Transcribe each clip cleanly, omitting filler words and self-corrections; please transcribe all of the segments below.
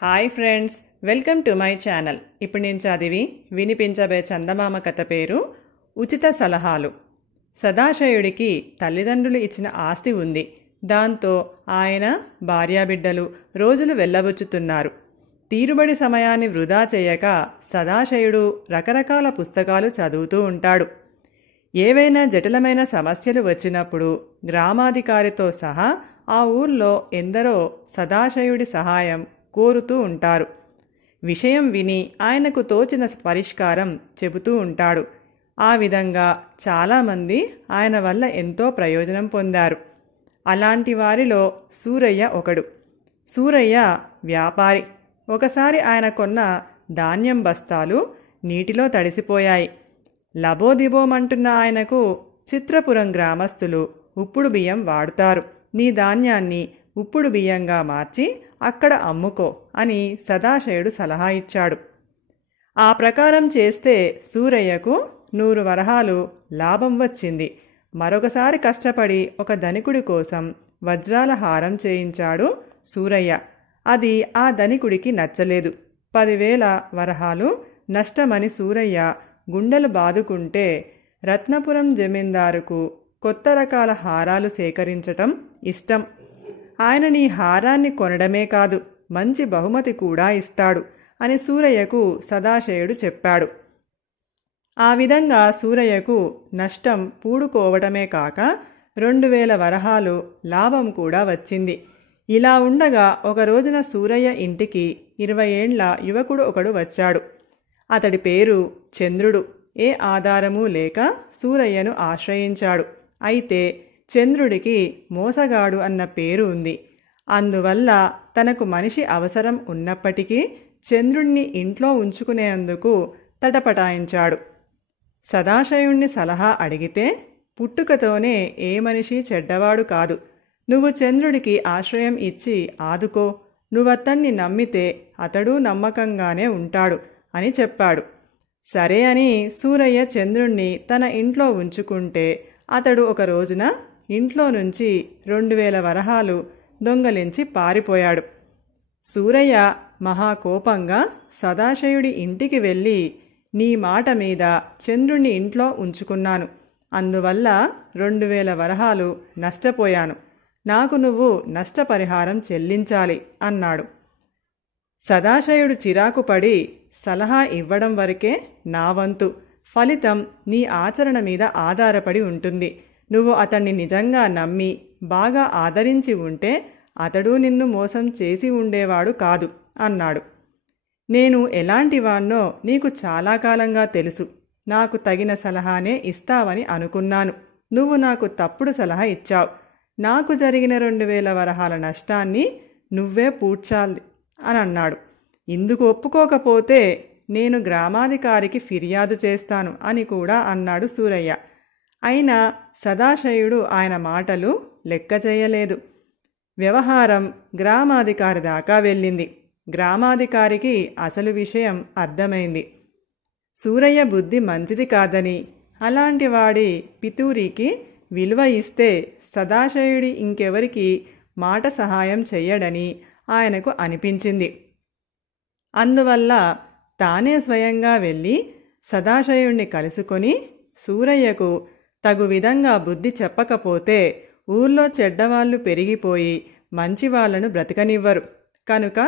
Hi friends, welcome to my channel. ఇప్పుడు నేను చదివి వినిపించబే చందమామ కథ పేరు ఉచిత సలహాలు. సదాశయుడికి తల్లిదండ్రులు ఇచ్చిన ఆస్తి ఉంది. దాంతో ఆయన భార్యాబిడ్డలు రోజులు వెళ్ళబుచ్చుతున్నారు. తీరుబడి సమయాన్ని వృధా చేయక సదాశయుడు రకరకాల పుస్తకాలు చదువుతూ ఉంటాడు. ఏవైనా జటిలమైన సమస్యలు వచ్చినప్పుడు గ్రామాధికారితో సహా ఆ ఊర్లో ఎందరో సదాశయుడి సహాయం కోరుతూ ఉంటారు. విషయం విని ఆయనకు తోచిన పరిష్కారం చెబుతూ ఉంటాడు. ఆ విధంగా చాలామంది ఆయన వల్ల ఎంతో ప్రయోజనం పొందారు. అలాంటి వారిలో సూరయ్య ఒకడు. సూరయ్య వ్యాపారి. ఒకసారి ఆయన కొన్న ధాన్యం బస్తాలు నీటిలో తడిసిపోయాయి. లబోదిబోమంటున్న ఆయనకు చిత్రపురం గ్రామస్తులు ఉప్పుడు బియ్యం వాడుతారు, నీ ధాన్యాన్ని ఉప్పుడు బియ్యంగా మార్చి అక్కడ అమ్ముకో అని సదాశయుడు సలహా ఇచ్చాడు. ఆ ప్రకారం చేస్తే సూరయ్యకు 100 వరహాలు లాభం వచ్చింది. మరొకసారి కష్టపడి ఒక ధనికుడి కోసం వజ్రాల హారం చేయించాడు సూరయ్య. అది ఆ ధనికుడికి నచ్చలేదు. 10,000 వరహాలు నష్టమని సూరయ్య గుండెలు బాదుకుంటే రత్నపురం జమీందారుకు కొత్త రకాల హారాలు సేకరించటం ఇష్టం. ఆయన నీ హారాన్ని కొనడమే కాదు, మంచి బహుమతి కూడా ఇస్తాడు అని సూరయ్యకు సదాశయుడు చెప్పాడు. ఆ విధంగా సూరయ్యకు నష్టం పూడుకోవటమే కాక 2,000 వరహాలు లాభం కూడా వచ్చింది. ఇలా ఉండగా ఒక రోజున సూరయ్య ఇంటికి 20 ఏండ్ల యువకుడు ఒకడు వచ్చాడు. అతడి పేరు చంద్రుడు. ఏ ఆధారమూ లేక సూరయ్యను ఆశ్రయించాడు. అయితే చంద్రుడికి మోసగాడు అన్న పేరు ఉంది. అందువల్ల తనకు మనిషి అవసరం ఉన్నప్పటికీ చంద్రుణ్ణి ఇంట్లో ఉంచుకునేందుకు తటపటాయించాడు. సదాశయుణ్ణి సలహా అడిగితే, పుట్టుకతోనే ఏ మనిషి చెడ్డవాడు కాదు, నువ్వు చంద్రుడికి ఆశ్రయం ఇచ్చి ఆదుకో, నువ్వతన్ని నమ్మితే అతడు నమ్మకంగానే ఉంటాడు అని చెప్పాడు. సరే అని సూరయ్య చంద్రుణ్ణి తన ఇంట్లో ఉంచుకుంటే అతడు ఒక రోజున ఇంట్లో నుంచి 2,000 వరహాలు దొంగలించి పారిపోయాడు. సూరయ్య మహాకోపంగా సదాశయుడి ఇంటికి వెళ్ళి, నీ మాట మీద చంద్రుణ్ణి ఇంట్లో ఉంచుకున్నాను, అందువల్ల 2,000 వరహాలు నష్టపోయాను, నాకు నువ్వు నష్టపరిహారం చెల్లించాలి అన్నాడు. సదాశయుడు చిరాకు పడి, సలహా ఇవ్వడం వరకే నా వంతు, ఫలితం నీ ఆచరణ మీద ఆధారపడి ఉంటుంది. నువ్వు అతన్ని నిజంగా నమ్మి బాగా ఆదరించి ఉంటే అతడు నిన్ను మోసం చేసి ఉండేవాడు కాదు అన్నాడు. నేను ఎలాంటివాణ్ణో నీకు చాలా కాలంగా తెలుసు. నాకు తగిన సలహానే ఇస్తావని అనుకున్నాను. నువ్వు నాకు తప్పుడు సలహా ఇచ్చావు. నాకు జరిగిన 2,000 వరహాల నష్టాన్ని నువ్వే పూడ్చాలి అని అన్నాడు. ఇందుకు ఒప్పుకోకపోతే నేను గ్రామాధికారికి ఫిర్యాదు చేస్తాను అని కూడా అన్నాడు సూరయ్య. అయినా సదాశయుడు ఆయన మాటలు లెక్క చేయలేదు. వ్యవహారం గ్రామాధికారి దాకా వెళ్ళింది. గ్రామాధికారికి అసలు విషయం అర్థమైంది. సూరయ్య బుద్ధి మంచిది కాదని, అలాంటి వాడి పితూరికి విలువ ఇస్తే సదాశయుడి ఇంకెవరికి మాట సహాయం చెయ్యడని ఆయనకు అనిపించింది. అందువల్ల తానే స్వయంగా వెళ్ళి సదాశయుణ్ణి కలుసుకొని, సూరయ్యకు తగు విధంగా బుద్ధి చెప్పకపోతే ఊర్లో చెడ్డవాళ్లు పెరిగిపోయి మంచివాళ్లను బ్రతకనివ్వరు, కనుక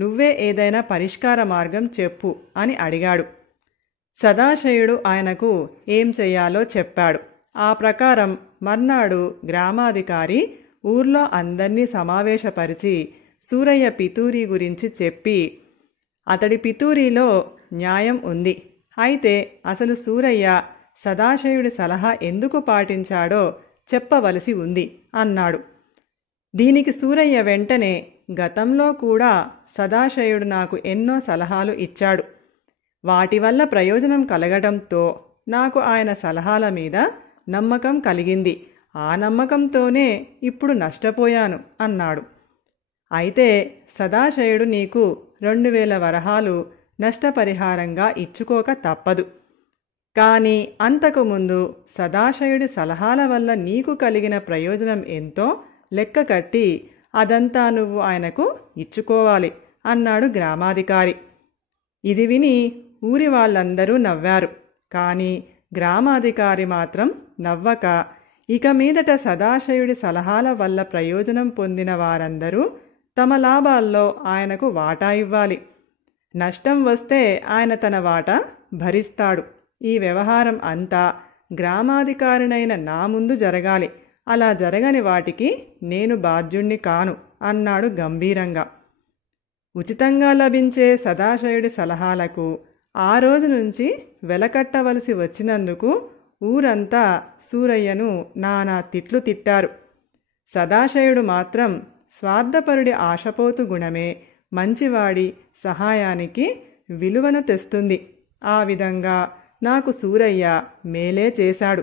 నువ్వే ఏదైనా పరిష్కార మార్గం చెప్పు అని అడిగాడు. సదాశయుడు ఆయనకు ఏం చెయ్యాలో చెప్పాడు. ఆ ప్రకారం మర్నాడు గ్రామాధికారి ఊర్లో అందర్నీ సమావేశపరిచి సూరయ్య పితూరి గురించి చెప్పి, అతడి పితూరిలో న్యాయం ఉంది, అయితే అసలు సూరయ్య సదాశయుడి సలహా ఎందుకు పాటించాడో చెప్పవలసి ఉంది అన్నాడు. దీనికి సూరయ్య వెంటనే, గతంలో కూడా సదాశయుడు నాకు ఎన్నో సలహాలు ఇచ్చాడు. వాటి వల్ల ప్రయోజనం కలగడంతో నాకు ఆయన సలహాల మీద నమ్మకం కలిగింది. ఆ నమ్మకంతోనే ఇప్పుడు నష్టపోయాను అన్నాడు. అయితే సదాశయుడు నీకు 2,000 వరహాలు నష్టపరిహారంగా ఇచ్చుకోక తప్పదు. కానీ అంతకుముందు సదాశయుడి సలహాల వల్ల నీకు కలిగిన ప్రయోజనం ఎంతో లెక్క కట్టి అదంతా నువ్వు ఆయనకు ఇచ్చుకోవాలి. అన్నాడు గ్రామాధికారి. ఇది విని ఊరి వాళ్ళందరూ నవ్వారు. కానీ గ్రామాధికారి మాత్రం నవ్వక, ఇక మీదట సదాశయుడి సలహాల వల్ల ప్రయోజనం పొందిన వారందరూ తమ లాభాల్లో ఆయనకు వాటా ఇవ్వాలి. నష్టం వస్తే ఆయన తన వాటా భరిస్తాడు. ఈ వ్యవహారం అంతా గ్రామాధికారినైన నా ముందు జరగాలి. అలా జరగని వాటికి నేను బాధ్యుణ్ణి కాను అన్నాడు గంభీరంగా. ఉచితంగా లభించే సదాశయుడి సలహాలకు ఆ రోజు నుంచి వెలకట్టవలసి వచ్చినందుకు ఊరంతా సూరయ్యను నానా తిట్లు తిట్టారు. సదాశయుడు మాత్రం స్వార్థపరుడి ఆశపోతు గుణమే మంచివాడి సహాయానికి విలువను తెస్తుంది. ఆ విధంగా నాకు సూరయ్య మేలే చేశాడు.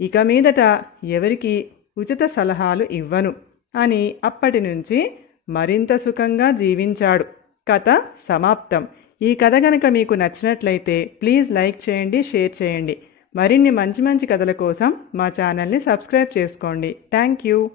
ఇక మీదట ఎవరికి ఉచిత సలహాలు ఇవ్వను అని అప్పటి నుంచి మరింత సుఖంగా జీవించాడు. కథ సమాప్తం. ఈ కథ గనక మీకు నచ్చినట్లయితే ప్లీజ్ లైక్ చేయండి, షేర్ చేయండి. మరిన్ని మంచి మంచి కథల కోసం మా ఛానల్ని సబ్స్క్రైబ్ చేసుకోండి. Thank you.